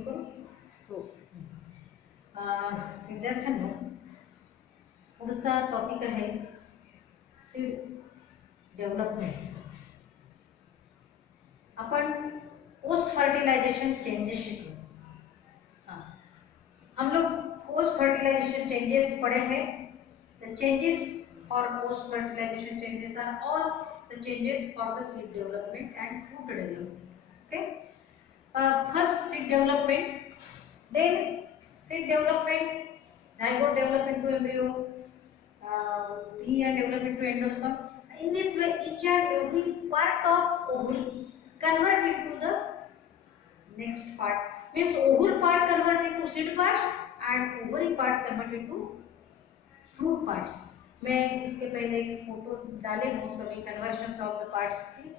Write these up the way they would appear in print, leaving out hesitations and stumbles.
सुरू करू हो. विद्यार्थ्यांनो, पुढचा टॉपिक आहे सीड डेव्हलपमेंट. आपण पोस्ट फर्टिलाइजेशन चेंजेस शिकलो. हम लोग पोस्ट फर्टिलाइजेशन चेंजेस पढ़े हैं. The changes for post fertilization changes are all the changes for the seed development and fruit development. Okay, first seed development, then seed development, zygote develop into embryo, pea and develop into endosperm. In this way, each and every part of ovule convert into the next part. Means ovule part convert into seed parts and ovary part convert into fruit parts. मैं इसके पहले एक photo डाले हूँ सभी conversions of the parts की.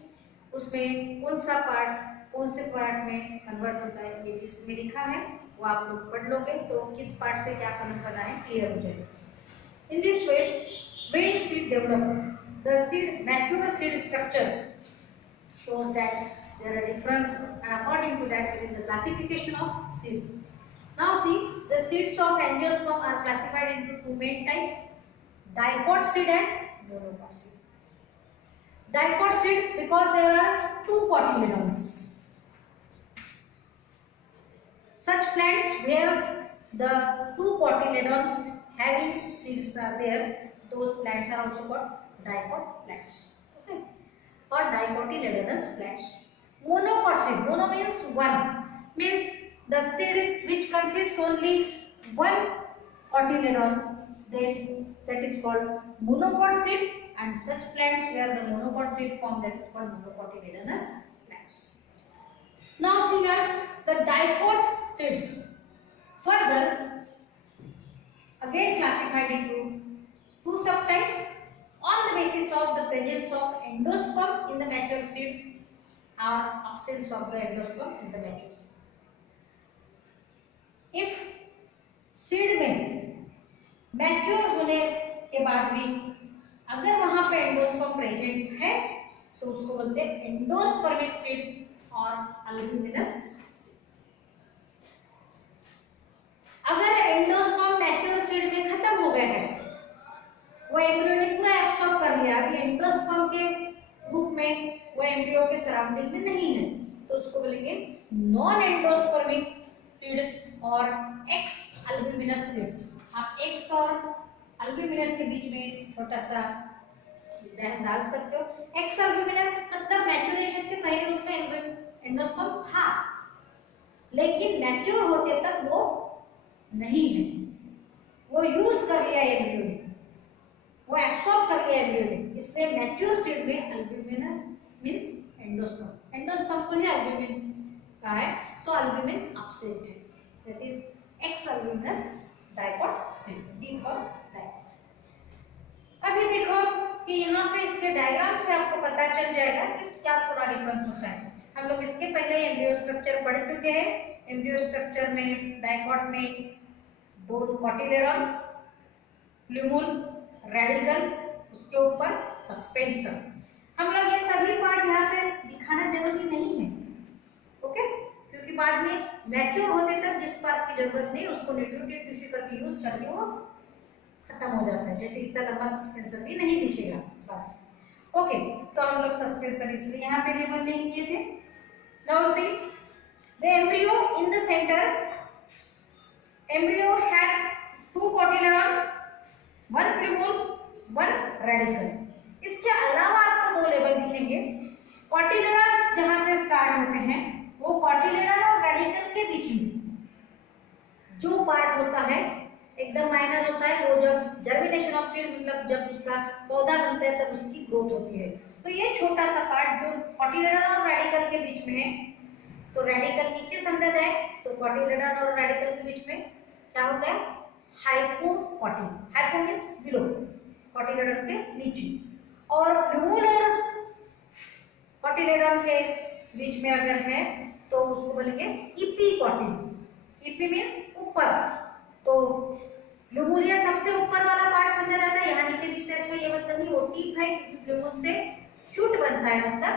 उसमें कौन सा पार्ट कौन से पार्ट में कन्वर्ट होता है ये लिस्ट में लिखा है, वो आप लोग पढ़ लोगे तो किस पार्ट से क्या कन्वर्ट करना है क्लियर हो जाएगा. In this way when seed develop, the seed mature seed structure shows that there are difference, and according to that there is the classification of seed. Now see, the seeds of angiosperm are classified into two main types: diploid seed and monopod seed. Diploid seed because there are two cotyledons. Such plants where the two cotyledons having seeds are there, those plants are also called diploid plants. Okay, or dicotyledonous plants. Monopod seed, mono means one, means the seed which consists only one cotyledon, then that is called monopod seed, and such plants where the monopod seed form, that is called monocotyledonous plants. Now see here the diploid seeds, further again classified into two subtypes on the basis of the presence of endosperm in the mature seed or absence of the endosperm in the mature seed. If seed में mature होने के बाद भी अगर वहां पे endosperm present है तो उसको बोलते हैं एंडोस्पर्मिक सीड और अल्ब्यूमिनस सीड. अगर एंडोस्पर्म मैच्योर सीड में खत्म हो गए हैं, वो एम्ब्रियो ने पूरा एब्सॉर्ब कर लिया, अभी एंडोस्पर्म के रूप में वो एम्ब्रियो के सराउंडिंग में नहीं है, तो उसको बोलेंगे नॉन एंडोस्पर्मिक सीड और एक्स अल्ब्यूमिनस सीड. आप एक्स और अल्ब्यूमिनस के बीच में छोटा सा ध्यान डाल सकते हो. एक्स अल्ब्यूमिनस मतलब मैच्योरेशन के पहले उसका एंडोस्पर्म था, लेकिन मैच्योर होते तक वो नहीं है, वो यूज कर लिया एम्ब्रियो ने, वो एब्सॉर्ब कर लिया एम्ब्रियो ने. इसलिए मैच्योर सीड में अल्ब्यूमिनस मींस एंडोस्पर्म, एंडोस्पर्म को ही अल्ब्यूमिन कहा है, तो अल्ब्यूमिन एब्सेंट है, that is x albuminous dicot seed, D for dicot. अभी देखो कि यहाँ पे इसके डायग्राम से आपको पता चल जाएगा कि क्या थोड़ा डिफरेंस होता है. हम लोग इसके पहले एम्ब्रियो स्ट्रक्चर पढ़ चुके हैं. एम्ब्रियो स्ट्रक्चर में डाइकोट में दो कोटिलेडॉन्स, प्लूमुल, रेडिकल, उसके ऊपर सस्पेंसर. हम लोग ये सभी पार्ट यहाँ पे दिखाना जरूरी नहीं है, ओके, क्योंकि बाद में मैच्योर होते तक जिस पार्ट की जरूरत नहीं उसको न्यूट्रिटिव टिश्यू करके यूज करके वो खत्म हो जाता है. जैसे इतना लंबा सस्पेंसर भी नहीं दिखेगा. ओके, तो हम लोग सस्पेंसर इसलिए यहाँ पे लेबल नहीं किए थे. Now see the embryo in the centre, embryo has two cotyledons, one plumule, one radicle. इसके अलावा आपको दो लेबल दिखेंगे. कोटिलेडॉन्स जहां से स्टार्ट होते हैं वो कोटिलेडन और रेडिकल के बीच में जो पार्ट होता है एकदम माइनर होता है, वो जब जर्मिनेशन ऑफ सीड मतलब जब उसका पौधा बनता है तब उसकी ग्रोथ होती है. तो ये छोटा सा पार्ट जो कोटिलेडन और रेडिकल के बीच में है, तो रेडिकल नीचे समझा जाए तो कोटिलेडन और रेडिकल के बीच में क्या हो गया, हाइपोकोटी. हाइपो मींस बिलो, कोटिलेडन के नीचे, और प्लूमुल और कोटिलेडन के बीच में अगर है तो उसको बोलेंगे इपीकोटी. इपी मींस ऊपर, तो प्लूमुलिया सबसे ऊपर वाला पार्ट समझा जाता है. यहाँ नीचे दिखता है, इसका ये मतलब नहीं वो टीप है, क्योंकि प्लूमुल से शूट बनता है, मतलब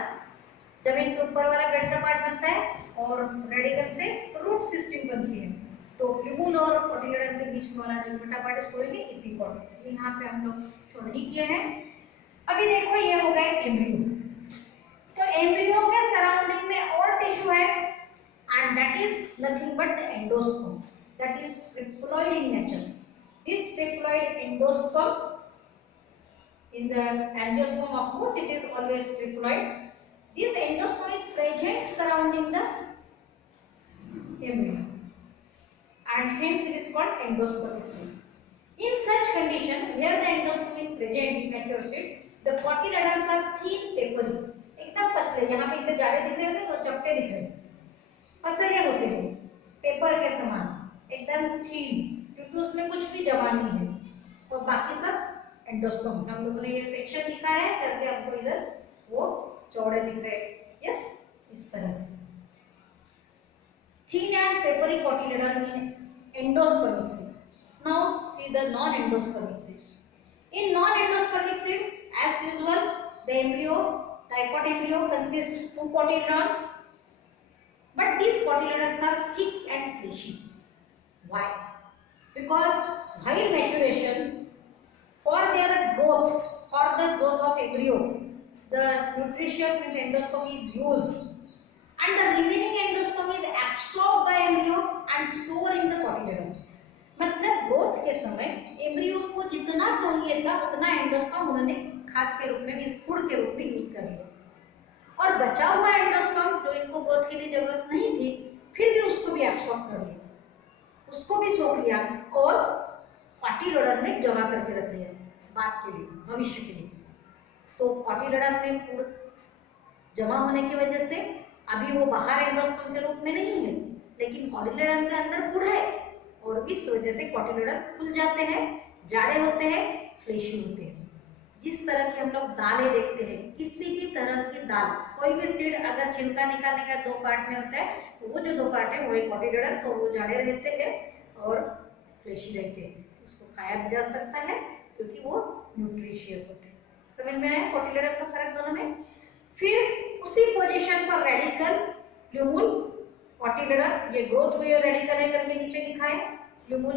जमीन के ऊपर वाला पेड़ का पार्ट बनता है, और रेडिकल से रूट सिस्टम बनती है। तो प्लूमूल और कोटिलेडन के बीच वाला जो छोटा पार्ट इसको बोलेंगे एपिकॉट। यहाँ पे हम लोग शो नहीं किए हैं। अभी देखो ये हो गए एम्ब्रियो। तो एम्ब्रियो के सराउंडिंग में और टिश्यू है and that is nothing but the endosperm, that is triploid in nature. This triploid endosperm, in the angiosperm of course it is always triploid. This endosperm is present surrounding the embryo and hence it is called endospermic cell. In such condition where the endosperm is present in mature seed, the cotyledons are thin papery, एकदम पतले। यहाँ पे इधर जाड़े दिख रहे हैं और चपटे दिख रहे हैं, पतले होते हैं पेपर के समान, एकदम थीन, क्योंकि उसमें कुछ भी जमा नहीं है। और बाकी सब एंडोस्पर्म, हम लोगों ने ये सेक्शन लिखा है करके आपको इधर वो चौड़े दिख रहे हैं। यस, इस तरह से thin and papery cotyledon in endospermic seed. Now see the non-endospermic seeds. In non-endospermic seeds, as usual, the embryo, dicot embryo consists two cotyledons, but these cotyledons are thick and fleshy. Why? Because while maturation, for their growth, for the growth of embryo, the nutritious means endosperm is used, and the remaining endosperm is absorbed by embryo and stored in the cotyledon. मतलब growth के समय embryo को जितना चाहिए था उतना endosperm उन्होंने खाद के रूप में, मींस फूड के रूप में यूज कर लिया, और बचा हुआ एंडोस्पर्म जो इनको ग्रोथ के लिए जरूरत नहीं थी फिर भी उसको भी एब्सॉर्ब कर लिया, उसको भी सोख लिया और कॉटिलेडन में जमा करके रख दिया बात के लिए, भविष्य के लिए। तो कॉटिलेडन में फूड जमा होने की वजह से अभी वो बाहर एंडोस्पर्म के रूप में नहीं है, लेकिन कॉटिलेडन के अंदर फूड है, और इस वजह से कॉटिलेडन खुल जाते हैं, जाड़े होते हैं, फ्लेशी होते हैं। जिस तरह की हम लोग दालें देखते हैं, किसी भी तरह की दाल, कोई भी सीड अगर छिलका निकालने का दो पार्ट में होता है तो वो जो दो पार्ट है वही कॉटिलेडन, और वो जाड़े रहते हैं और फ्लेशी रहते हैं। उसको खाया भी जा सकता है क्योंकि वो न्यूट्रिशियस होते हैं। समझ में आया कॉटिलेडन का फर्क दोनों में। फिर उसी पोजीशन पर रेडिकल, प्लूमूल, कॉटिलेडन, ये ग्रोथ हुई और रेडिकल है करके नीचे दिखाए। प्लूमूल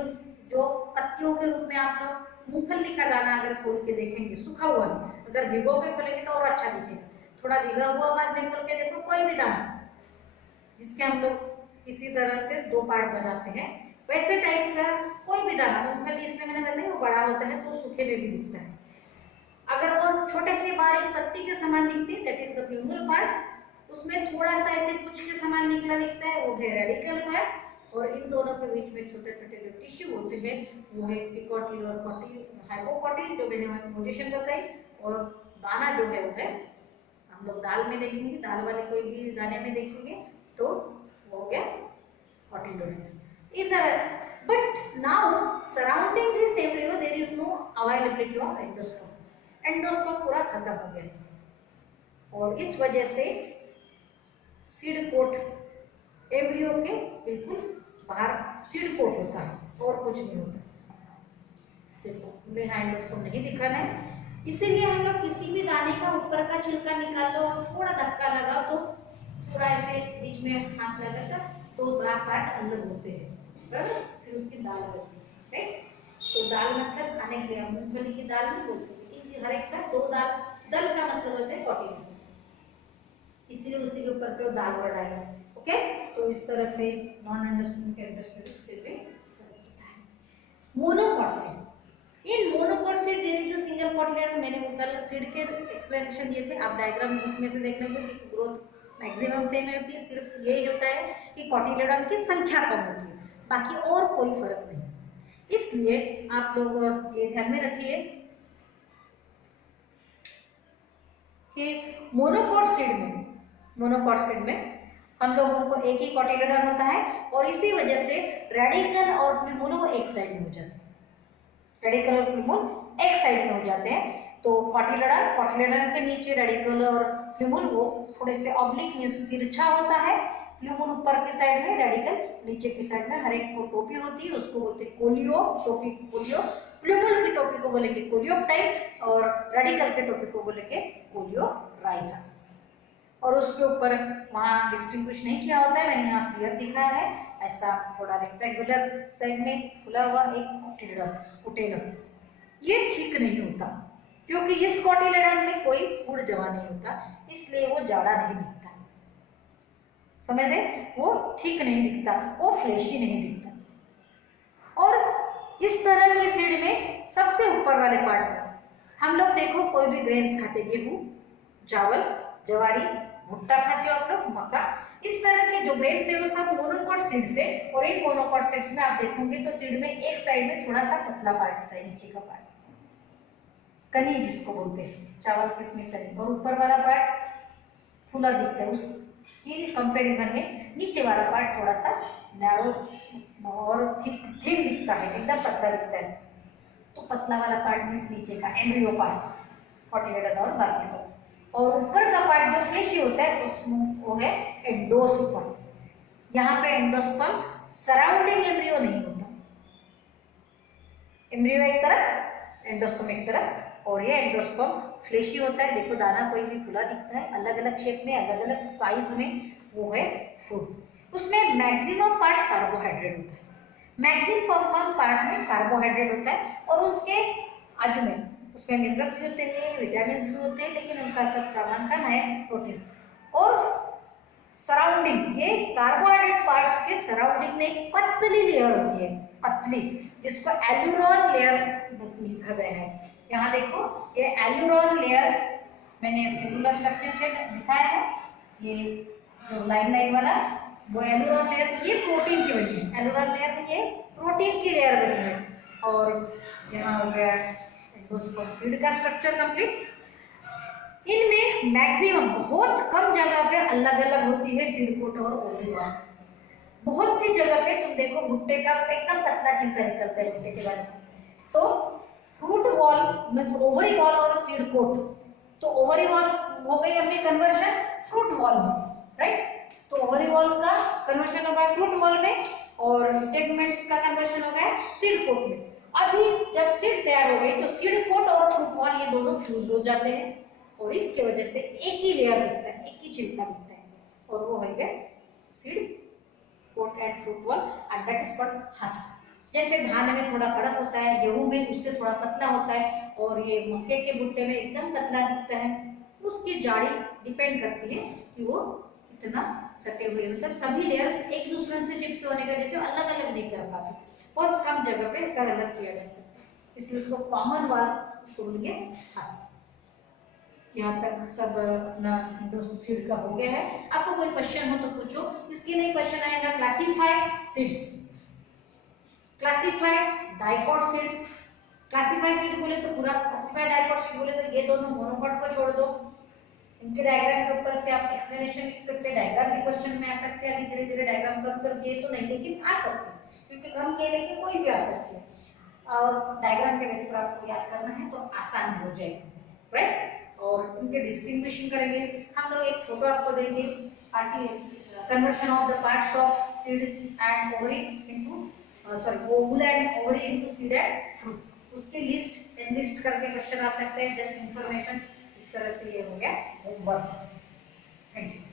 जो पत्तियों के रूप में आप लोग मूंगफली का दाना अगर खोल के देखेंगे, सूखा हुआ, अगर भिगो के खोलेंगे तो और अच्छा दिखेगा, थोड़ा भीगा हुआ बाद में खोल के देखो कोई भी दाना, जिसके हम लोग किसी तरह से दो पार्ट बनाते हैं, वैसे टाइप का कोई भी दाना, मूंगफली इसमें मैंने बताया वो बड़ा होता है तो सूखे में भी दिखता है। अगर वो छोटे से बारीक पत्ती के समान दिखती है, that is the plumule part. उसमें थोड़ा सा ऐसे कुछ के समान निकला दिखता है, वो है रेडिकल पार्ट। और इन दोनों के बीच में छोटे छोटे जो टिश्यू होते हैं वो है एपिकोटिल और कोटिल, हाइपोकोटिल जो मैंने पोजीशन बताई, और दाना जो है वो है, हम लोग दाल में देखेंगे, दाल वाले कोई भी दाने में देखेंगे तो वो हो गया कोटिलोइड्स इधर। But now surrounding this embryo there is no availability of endosperm, endosperm पूरा खत्म हो गया, और इस वजह से सीड कोट एम्ब्रियो के बिल्कुल बाहर सीड कोट होता है और कुछ नहीं होता। सीड कोट में एंडोस्पर्म नहीं दिखाना है, इसीलिए हम लोग किसी भी दाने का ऊपर का छिलका निकाल लो और थोड़ा धक्का लगाओ तो थोड़ा ऐसे बीच में हाथ लगाकर तो ब्लैक पार्ट अलग होते हैं, बराबर। फिर उसकी दाल बनती है, राइट। तो दाल मतलब खाने के लिए मूंगफली की दाल नहीं बोलते, लेकिन हर एक का दो दाल, दल का मतलब होता है कोटिल, इसीलिए उसी के ऊपर से वो दाल वर्ड आएगा। ओके, तो इस तरह से नॉन एंडोस्पर्मिक कैरेक्टरिस्टिक सीड में फर्क होता है। Monocot seed, in monocot seed there is the single cotyledon. मैंने कल सीड के एक्सप्लेनेशन दिए थे, आप डायग्राम बुक में से देख लेंगे कि ग्रोथ मैक्सिमम सेम होती है, सिर्फ यही होता है कि कोटिलेडन की संख्या कम होती है, बाकी और कोई फर्क नहीं। इसलिए आप लोग ये ध्यान में रखिए कि मोनोकॉट सीड में हम लोगों को एक ही कोटिलेडन होता है, और इसी वजह से रेडिकल और प्लूमूल वो एक साइड में हो जाते हैं, रेडिकल और प्लूमूल एक साइड में हो जाते हैं। तो कोटिलेडन के नीचे रेडिकल और प्लूमूल वो थोड़े से ऑब्लिक मींस तिरछा होता है, प्लूमूल ऊपर की साइड में, रेडिकल नीचे की साइड में। हर एक को टोपी होती है, उसको बोलते हैं कोलियो, टोपी कोलियो। प्लूमूल की टोपी को बोलेंगे कोलियोप्टाइड और रेडिकल के टोपी को बोलेंगे कोलियोराइजा। और उसके ऊपर वहाँ डिस्टिंग्विश नहीं किया होता है, मैंने यहाँ क्लियर दिखाया है। ऐसा थोड़ा रेक्टेंगुलर साइड में खुला हुआ एक स्कुटेलम, ये ठीक नहीं होता क्योंकि इस कोटिलेडन में कोई फूड जमा नहीं होता, इसलिए वो जाड़ा नहीं दिखता। समझ रहे, वो ठीक नहीं दिखता, वो फ्लैशी नहीं दिखता। और इस तरह की सीड में सबसे ऊपर वाले पार्ट में हम लोग देखो कोई भी ग्रेन्स खाते, गेहूं, चावल, ज्वारी, भुट्टा खाते हो आप लोग, मक्का, इस तरह के जो ग्रेन्स है वो सब मोनोकॉट सीड्स है। और इन मोनोकॉट सीड्स में आप देखोगे तो सीड में एक साइड में थोड़ा सा पतला पार्ट होता है, नीचे का पार्ट, कनी जिसको बोलते हैं, चावल किसमें कनी, और ऊपर वाला पार्ट फूला दिखता है। उसकी कंपैरिजन में नीचे वाला पार्ट थोड़ा सा नैरो और थिन दिखता है, एकदम पतला दिखता है। तो पतला वाला पार्ट मीन्स नीचे का एम्ब्रियो पार्ट, कोटिलेडन और बाकी सब। और ऊपर का पार्ट जो फ्लैशी होता है उसमें वो है एंडोस्पर्म। यहाँ पे एंडोस्पर्म सराउंडिंग एम्ब्रियो नहीं होता, एम्ब्रियो एक तरफ, एंडोस्पर्म एक तरफ, और ये एंडोस्पर्म फ्लैशी होता है। देखो दाना कोई भी खुला दिखता है, अलग अलग शेप में, अलग अलग साइज में, वो है फूड। उसमें मैक्सिमम पार्ट कार्बोहाइड्रेट होता है, मैक्सिमम पार्ट में कार्बोहाइड्रेट होता है, और उसके आजू में उसमें मिनरल्स भी होते हैं, विटामिन भी होते हैं, लेकिन उनका सब प्रमाण कम है, प्रोटीन। और सराउंडिंग, ये कार्बोहाइड्रेट पार्ट्स के सराउंडिंग में एक पतली लेयर होती है, पतली, जिसको एल्यूरोन लेयर लिखा गया है। यहाँ देखो ये एल्यूरोन लेयर मैंने सेलुलर स्ट्रक्चर से दिखाया है, ये जो लाइन वाला वो एल्यूरोन लेयर, ये प्रोटीन की बनी है, एल्यूरोन लेयर में ये प्रोटीन की लेयर बनी है। और यहाँ हो गया एंडोस्पर्म सीड का स्ट्रक्चर कंप्लीट। इनमें मैक्सिमम बहुत कम जगह पे अलग अलग होती है सीड कोट और ओवरी वॉल। बहुत सी जगह पे तुम देखो भुट्टे का एकदम पतला छिलका निकलता है भुट्टे के बाद। तो fruit wall means ovary wall और सीड कोट, तो ओवरी वॉल हो गई अपनी कन्वर्शन फ्रूट वॉल में, राइट। तो ओवरी वॉल का कन्वर्शन हो गया फ्रूट वॉल में, और टेगमेंट्स का कन्वर्शन हो गया सीड कोट में। अभी जब सीड तैयार हो गई तो सीड कोट और फ्रूट वॉल ये दोनों फ्यूज हो जाते हैं, और इसकी वजह से एक ही लेयर दिखता है, एक ही छिलका दिखता है, और वो है seed coat and fruit wall, and that is called husk. जैसे धान में थोड़ा कड़क होता है, गेहूं में उससे थोड़ा पतला होता है, और ये मक्के के भुट्टे में एकदम पतला दिखता है। उसकी जाड़ी डिपेंड करती है कि वो कितना सटे हुए, मतलब सभी लेयर्स एक दूसरे से चिपके होने का जैसे अलग अलग नहीं कर पाते, बहुत कम जगह पे ऐसा अलग किया जा सकता है, इसलिए उसको कॉमन वाल उसको बोलेंगे हस्क। यहाँ तक सब अपना सीड का हो गया है। आपको कोई क्वेश्चन हो तो पूछो। इसके लिए क्वेश्चन आएगा classify seeds, classify dicot seeds. Classify seed बोले तो पूरा, क्लासिफाई डाइकोट सीड बोले तो ये दोनों मोनोकॉट को छोड़ दो। इनके डायग्राम के ऊपर से आप एक्सप्लेनेशन लिख सकते हैं, डायग्राम भी क्वेश्चन में आ सकते हैं। अभी धीरे धीरे डायग्राम कम कर दिए तो नहीं, लेकिन आ सकते हैं, क्योंकि कम के लेके कोई भी आ सकते हैं, और डायग्राम के बेस पर आपको याद करना है तो आसान हो जाएगा, राइट। और उनके डिस्टिंग्विशन करेंगे हम लोग। एक फोटो आपको देंगे, conversion of the parts of seed and ovary into Oval and ovary into seed and fruit, उसकी लिस्ट एनलिस्ट करके क्वेश्चन आ सकते हैं, जस्ट इंफॉर्मेशन। इस तरह से ये हो गया होमवर्क। Thank you.